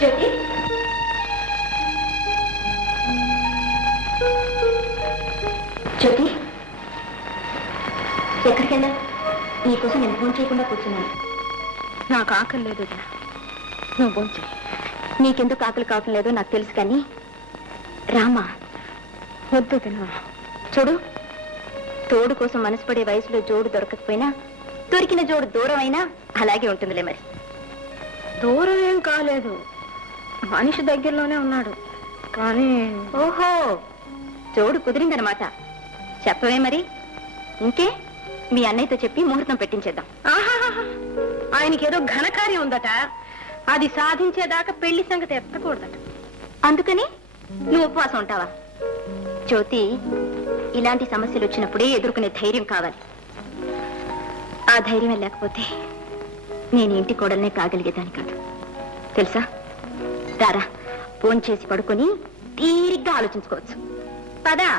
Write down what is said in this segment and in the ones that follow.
జ్యోతి జ్యోతి ఎక్కడికి వెళ్ళా? నీకోసం నేను ఫోన్ చేయకుండా కూర్చున్నాను. నాకు ఆకలి లేదు, నువ్వు ఫోన్ చేయి. నీకెందుకు ఆకలి కావటం లేదో నాకు తెలుసు, కానీ రామా వద్దు తిన్నా. చూడు, తోడు కోసం మనసు పడే వయసులో జోడు దొరకకపోయినా దొరికిన జోడు దూరం అయినా అలాగే ఉంటుందిలే. మరి దూరం ఏం కాలేదు, మనిషి దగ్గరలోనే ఉన్నాడు. కానీ ఓహో, జోడు కుదిరిందనమాట. చెప్పవే మరి. ఇంకే మీ అన్నయ్యతో చెప్పి ముహూర్తం పెట్టించేద్దాం. ఆయనకేదో ఘనకార్యం ఉందట, అది సాధించేదాకా పెళ్లి సంగతి ఎత్తకూడదట. అందుకని నువ్వు ఉపవాసం ఉంటావా? జ్యోతి, ఇలాంటి సమస్యలు వచ్చినప్పుడే ఎదుర్కొనే ధైర్యం కావాలి. ఆ ధైర్యం లేకపోతే నేను ఇంటి కోడల్నే కాగలిగేదాన్ని కాదు, తెలుసా? రారా, ఫోన్ చేసి పడుకొని తీరిగ్గా ఆలోచించుకోవచ్చు. పదా.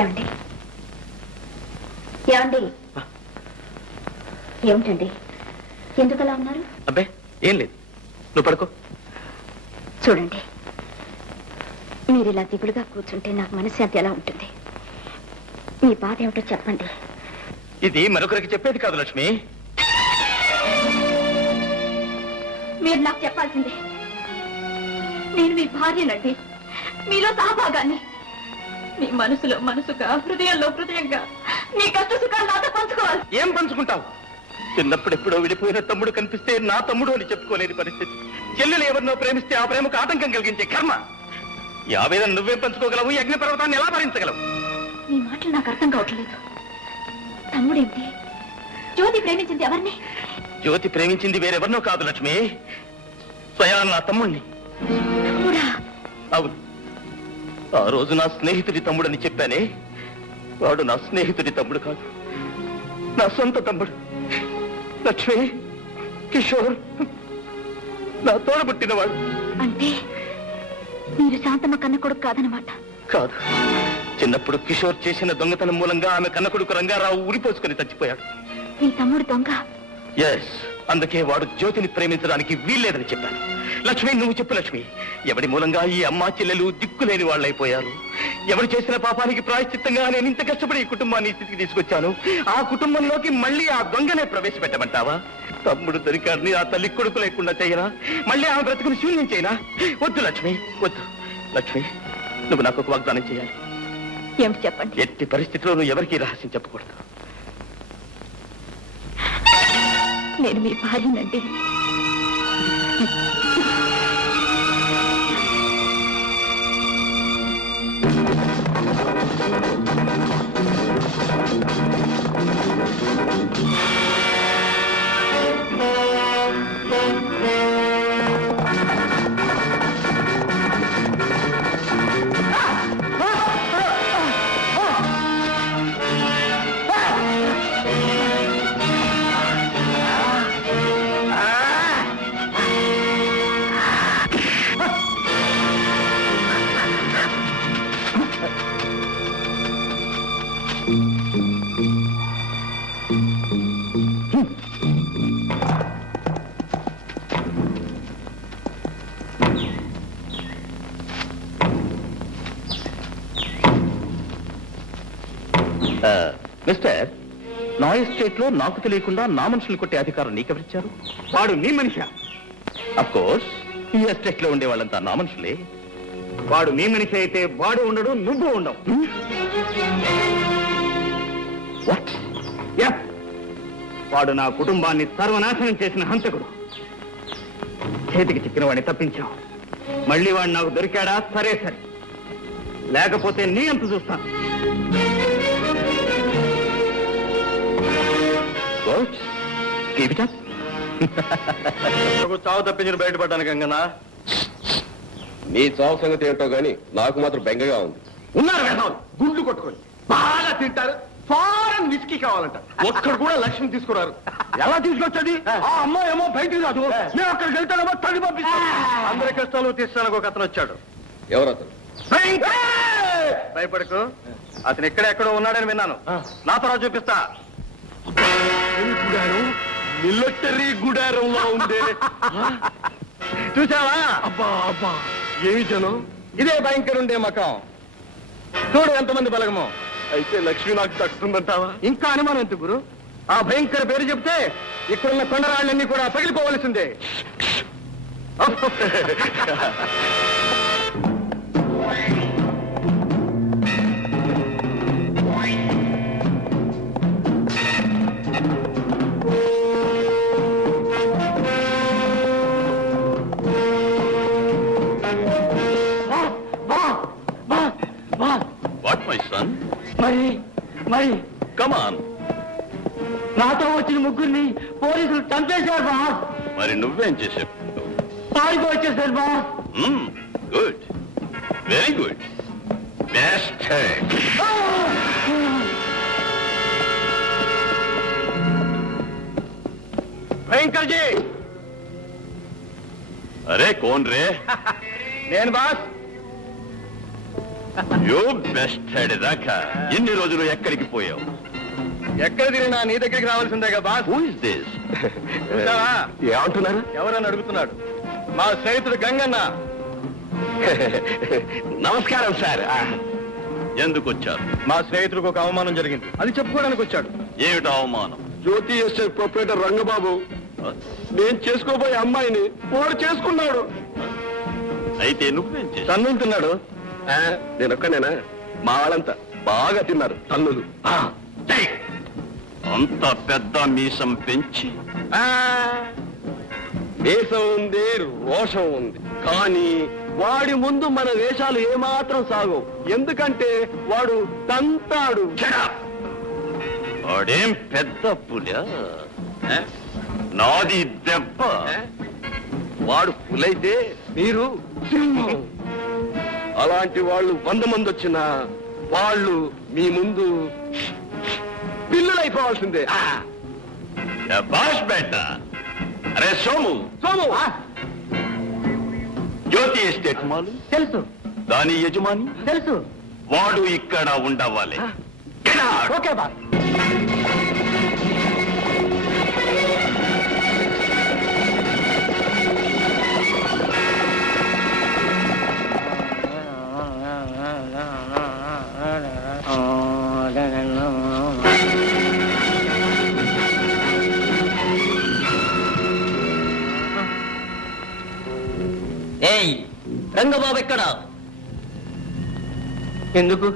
ఏమండి ఏమండి ఏమిటండి, ఎందుకలా ఉన్నారు? అబ్బే ఏం లేదు, నువ్వు పడుకో. చూడండి, మీరు ఇలా దిగులుగా కూర్చుంటే నాకు మనశ్శాంతి ఎలా ఉంటుంది? మీ బాధ ఏమిటో చెప్పండి. ఇది మరొకరికి చెప్పేది కాదు లక్ష్మి. మీరు నాకు చెప్పాల్సిందే. నేను మీ భార్యనండి, మీలో సహభాగాన్ని. మీ మనసులో మనసుగా, హృదయంలో హృదయంగా మీ కష్ట సుఖాలు నాతో పంచుకోవాలి. ఏం పంచుకుంటావు? చిన్నప్పుడు ఎప్పుడో విడిపోయిన తమ్ముడు కనిపిస్తే నా తమ్ముడు అని చెప్పుకోలేని పరిస్థితి. చెల్లెలు ఎవరినో ప్రేమిస్తే ఆ ప్రేమకు ఆటంకం కలిగించే కర్మ. ఈ ఆవేదన నువ్వేం పంచుకోగలవు? ఈ అగ్ని పర్వతాన్ని ఎలా భరించగలవు? ఈ మాటలు నాకు అర్థం కావట్లేదు. తమ్ముడేంటి? జ్యోతి ప్రేమించింది ఎవరిని? జ్యోతి ప్రేమించింది వేరెవరినో కాదు లక్ష్మి, స్వయాన నా తమ్ముణ్ణి. అవును, ఆ రోజు నా స్నేహితుడి తమ్ముడని చెప్పానే, వాడు నా స్నేహితుడి తమ్ముడు కాదు, నా సొంత తమ్ముడు. లక్ష్మి, కిషోర్ నా తోడబుట్టినవాడు. అంటే మీరు శాంతమ్మ కన్న కొడుకు కాదనమాట? కాదు. చిన్నప్పుడు కిషోర్ చేసిన దొంగతనం మూలంగా ఆమె కన్న కొడుకు రంగారావు ఉరిపోసుకుని చచ్చిపోయాడు. మీ తమ్ముడు దొంగ? ఎస్, అందుకే వాడు జ్యోతిని ప్రేమించడానికి వీల్లేదని చెప్పాను. లక్ష్మి, నువ్వు చెప్పు లక్ష్మి, ఎవడి మూలంగా ఈ అమ్మా చెల్లెలు దిక్కులేని వాళ్ళైపోయారు? ఎవరు చేసిన పాపానికి ప్రాయశ్చిత్తంగా నేను ఇంత కష్టపడి ఈ కుటుంబాన్ని స్థితికి తీసుకొచ్చాను. ఆ కుటుంబంలోకి మళ్ళీ ఆ దొంగనే ప్రవేశపెట్టమంటావా? తమ్ముడు దొరికాడిని ఆ తల్లి కొడుకు లేకుండా చేయనా? మళ్ళీ ఆమె బ్రతుకుని శూన్యం చేయనా? వద్దు లక్ష్మి, వద్దు. లక్ష్మి, నువ్వు నాకు ఒక వాగ్దానం చేయాలి. ఏమిటి చెప్పండి. ఎట్టి పరిస్థితిలో నువ్వు ఎవరికీ రహస్యం చెప్పకూడదు. నేను మీ భార్యనండి. మిస్టర్, నా ఎస్టేట్ లో నాకు తెలియకుండా నా మనుషులు కొట్టే అధికారం నీకెవరిచ్చారు? వాడు నీ మనిషా? అఫ్ కోర్స్, ఈ ఎస్టేట్ లో ఉండే వాళ్ళంతా నా మనుషులే. వాడు నీ మనిషి అయితే వాడు ఉండడు, నువ్వు ఉండవు. వాట్? వాడు నా కుటుంబాన్ని సర్వనాశనం చేసిన హంతకుడు. చేతికి చిక్కిన వాడిని తప్పించావు. మళ్ళీ వాడు నాకు దొరికాడా? సరే సరే, లేకపోతే నీ అంత చూస్తాను. చావు తప్పించిన బయటపడ్డాను గంగనా. నీ చావు సంగతి ఏంటో గాని నాకు మాత్రం బెంగగా ఉంది. ఉన్నారు వేదవాళ్ళు, గుండ్లు కొట్టుకొని బాగా తింటారు. ఫారెన్ విస్కీ కావాలంట. ఒక్కడు కూడా లక్ష్యం తీసుకున్నారు. ఎలా తీసుకొచ్చేది? ఆ అమ్మాయి ఏమో బయటికి రాదు, నేను అక్కడికి వెళ్తానేమో తల్లి పంపిస్తాను. అందరి కష్టాలు తీర్చడానికి ఒక అతను వచ్చాడు. ఎవరు అతను? భయపడకు, అతను ఎక్కడెక్కడో ఉన్నాడని విన్నాను. నాతో చూపిస్తా. మిలిటరీ గుడారంలో ఉండే చూసావా? అబ్బా అబ్బా ఏమి జనం. ఇదే భయంకర ఉండే మకం. చూడు ఎంతమంది బలగమో. అయితే లక్ష్మి నాకు తక్కుతుందంటావా? ఇంకా అనుమానం ఎందుకు గురు? ఆ భయంకర పేరు చెప్తే ఇక్కడున్న కొండరాళ్ళన్నీ కూడా పగిలిపోవలసిందే. What my son? మరి కమ్ ఆన్. నాతో వచ్చిన ముగ్గురిని పోలీసులు చంపేశారు బాస్. మరి నువ్వేం చేసావు? పారిపో వచ్చేసారు boss. Good, very good, best. భయంకర్ జీ. అరే కోన్ రే? నేను బాస్. యూ బెస్ట్ హెడ్ దాకా ఎన్ని రోజులు ఎక్కడికి పోయావు? ఎక్కడ తిరిగినా నీ దగ్గరికి రావాల్సిందేగా బాస్. Who is this? చూసావా? ఏమంటున్నారు? ఎవరని అడుగుతున్నాడు. మా స్నేహితుడు గంగన్న. నమస్కారం సార్. ఎందుకు వచ్చారు? మా స్నేహితుడికి ఒక అవమానం జరిగింది, అది చెప్పుకోవడానికి వచ్చాడు. ఏమిటో అవమానం? జ్యోతి ఎస్టేట్ ప్రొపరేటర్ రంగబాబు నేను చేసుకోబోయే అమ్మాయిని వాడు చేసుకున్నాడు. అయితే నువ్వేం చేశావు? తన్నుతున్నాడు. నేనొక్కనేనా? మా వాళ్ళంతా బాగా తిన్నారు తన్నులు. అంత పెద్ద మీసం పెంచి దేశం ఉంది, రోషం ఉంది, కానీ వాడి ముందు మన వేషాలు ఏమాత్రం సాగవు. ఎందుకంటే వాడు తంతాడు. వాడేం పెద్ద పులి, నాది దెబ్బ. వాడు పులైతే మీరు సింహం. అలాంటి వాళ్ళు 100 మంది వచ్చినా వాళ్ళు మీ ముందు పిల్లులైపోవాల్సిందే. బాష్ బేట. అరే సోము, సోము జ్యోతి ఎస్టేట్ మాలు తెలుసు దాని యజమాని తెలుసు. వాడు ఇక్కడ ఉండవాలి. Get out! Okay boss. ఏయ్ రంగబాబు ఎక్కడ? ఎందుకు?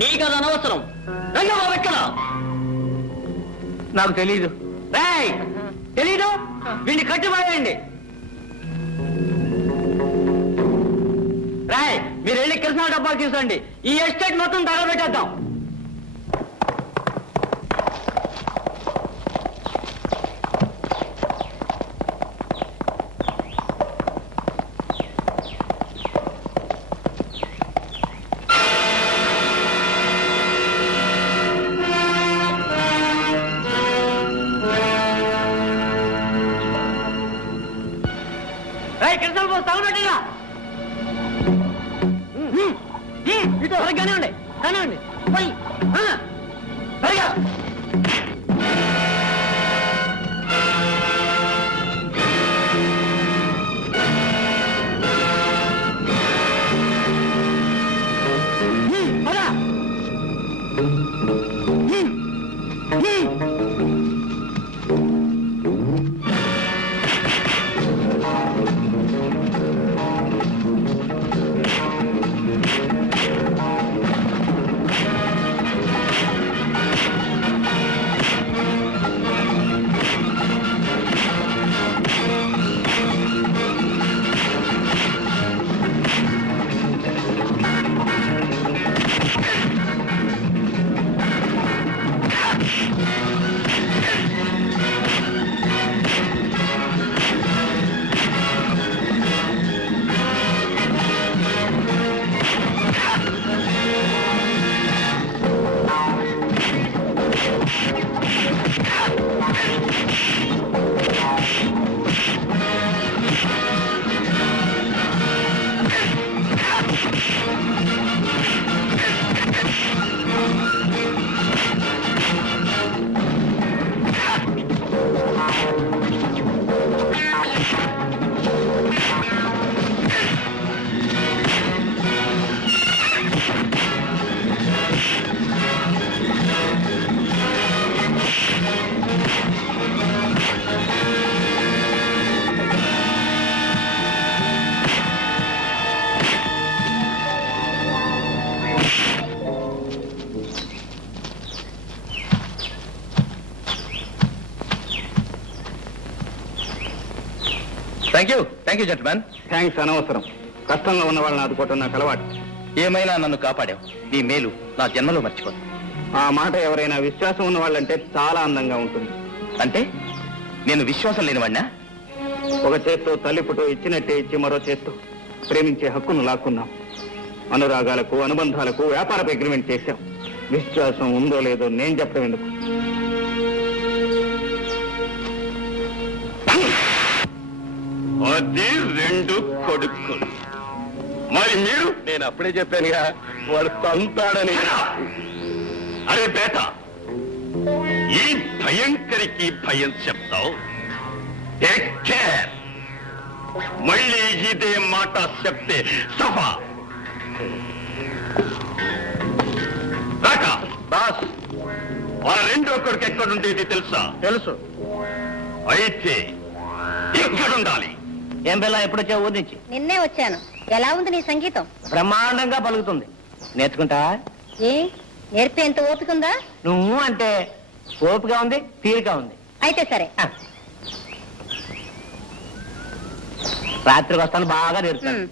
నీకది అనవసరం. రంగబాబు ఎక్కడ? నాకు తెలీదు. రేయ్ తెలీదు? వీడిని కట్టిపాయండి. రాయ్ మీరు వెళ్ళి కృష్ణా డబ్బాలు తీసుకోండి. ఈ ఎస్టేట్ మొత్తం తగలబెట్టేద్దాం. కృష్ణ తగలబెట్టరా. కానివ్వండి కానివ్వండి పోయి సరిగా. Thank you gentlemen. థ్యాంక్స్ అనవసరం. కష్టంలో ఉన్న వాళ్ళని ఆదుకోవటం నాకు అలవాటు. ఏమైనా నన్ను కాపాడావు. నీ మేలు నా జన్మలో మర్చిపోను. ఆ మాట ఎవరైనా విశ్వాసం ఉన్న వాళ్ళంటే చాలా అందంగా ఉంటుంది. అంటే నేను విశ్వాసం లేనివాడినా? ఒక చేత్తో తల్లి పుట్టు ఇచ్చినట్టే ఇచ్చి మరో చేత్తో ప్రేమించే హక్కును లాక్కున్నాం. అనురాగాలకు అనుబంధాలకు వ్యాపార అగ్రిమెంట్ చేశాం. విశ్వాసం ఉందో లేదో నేను చెప్పడం ఎందుకు? అది 2 కొడుకులు. మరి మీరు? నేను అప్పుడే చెప్పానుగా వాడు తంతాడని. అరే బేట, ఈ భయంకరికి భయం చెప్తావు. Take care. మళ్ళీ ఇదే మాట చెప్తే సభ రాక. బాస్, ఆ 2వ కొడుకు ఎక్కడుండేది తెలుసా? తెలుసు. అయితే ఎక్కడుండాలి? ఏం పిల్ల ఎప్పుడొచ్చా ఊరి నుంచి? నిన్నే వచ్చాను. ఎలా ఉంది నీ సంగీతం? బ్రహ్మాండంగా పలుకుతుంది. నేర్చుకుంటా? ఏ నేర్పేంత ఓపిక ఉందా? నువ్వు అంటే ఓపిక ఉంది, తీరిక ఉంది. అయితే సరే. రాత్రికి వస్తాను, బాగా నేర్పుతాను.